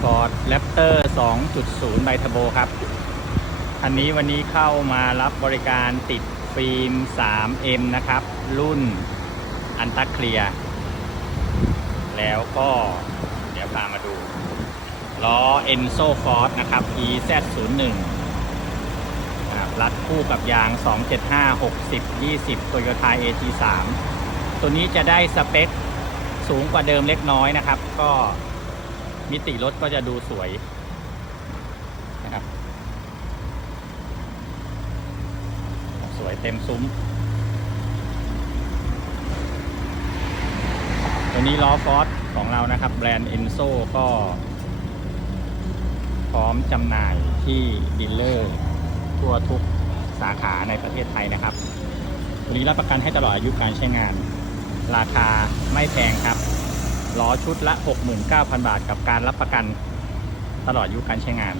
Ford Raptor 2.0 ไบเทอร์โบครับ คันนี้วันนี้เข้ามารับบริการติดฟิล์ม 3M นะครับ รุ่นอันตัคเคลียแล้วก็เดี๋ยวพามาดู ล้อ Enzo Force นะครับ EZ01 นะครับรัดคู่กับยาง 275 60 20 Toyota AT3 ตัวนี้จะได้สเปคสูงกว่าเดิมเล็กน้อยนะครับ ก็ มิติรถก็จะดูสวยนะครับ สวยเต็มซุ้ม ตัวนี้ล้อฟอสของเรานะครับ แบรนด์ Enzo ก็ พร้อมจำหน่ายที่ดีลเลอร์ทั่วทุกสาขาในประเทศไทยนะครับตัวนี้รับประกันให้ตลอดอายุการใช้งาน ราคาไม่แพงครับ ล้อชุดละ 69,000 บาท กับการรับประกันตลอดอายุการใช้งาน